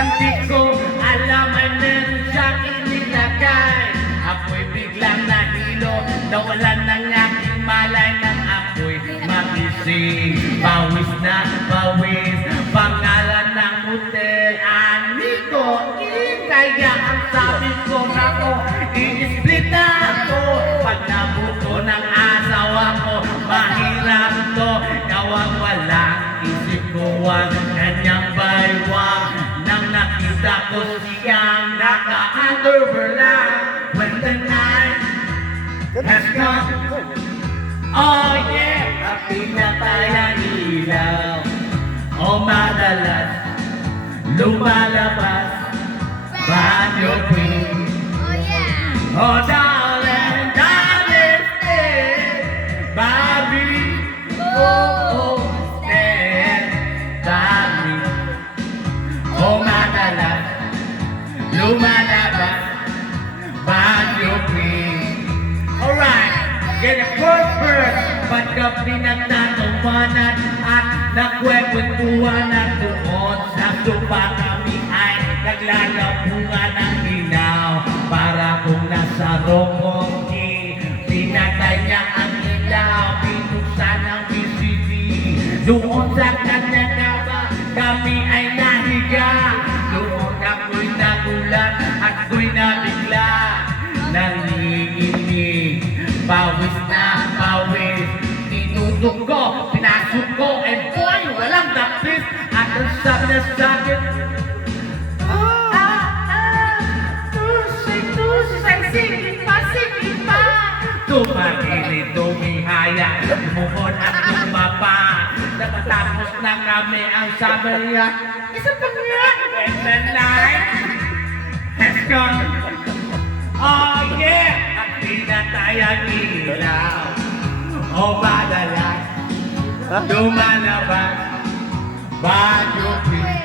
Hindi ko alam ay meron siyang inilagay. Ako'y biglang nahilo, nawalan ng aking malay nang ako'y magising. Pawis na pawis, pangalan ng hotel, Anico Inn. Kaya ang sabi ko ako, i-split na ako. Pag nabuto ng asawa ko, mahirap to. Gawang walang isip ko ang kanyang baywang. Nang nakita ko siyang naka-underwear lang. When the night has come, oh yeah, at pinatay ang ilaw. O madalas lumalabas banyo queen. Oh yeah. Oh darling, darling, stay, Bobby, oh, stay, Bobby. O madalas lumalabas banyo queen. Alright, get a first pagka pinagtatawanan at nagkwekwentuhanan doon sa sopa, kami ay naglalabungan ng ilaw. Para kung nasa Romongi, pinatay niya ang ilaw, pinuksan ang VCD. Doon sa kanya kaba, kami ay nahiga. Doon ako'y nagulat at ako'y nabigla. Nanginginig, pawis na pawis, tinutok ko, pinasok ko, and boy, walang tapis. At ang sabi na sa'kin, sige pa. Tumagili, tumihaya, lumuhon at lumapa. Nakatapos na kami ang sabi niya, isa pa nga, and the night has come. Oh yeah, at pinatay ang ilaw. O madalas lumalabas banyo queen.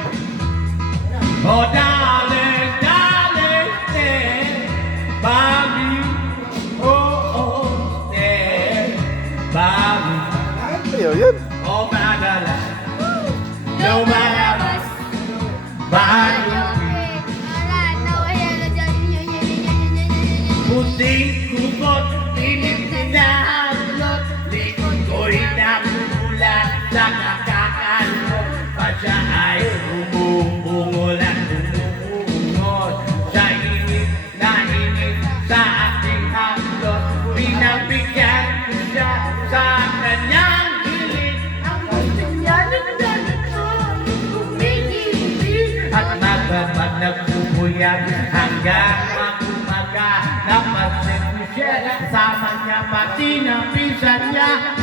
Oh darling, darling, stay, Bobby, oh, stay, Bobby. Ayaw yun. O madalas lumalabas banyo queen. Alright, now ayan na dyan. Puting kubot, pilit pinahalot, likod ko'y namumula sa kakakalot. Pa siya ay bumubungol at bumubungol sa init na init sa ating hablot. Pinabigyan ko siya sa kanyang hiling. Ang gusto niya ng ganito, kumigilid. At magbabat nagpupuyat hanggang umaga. Napansin ko siya, kasama niya pati ng pinsan niya.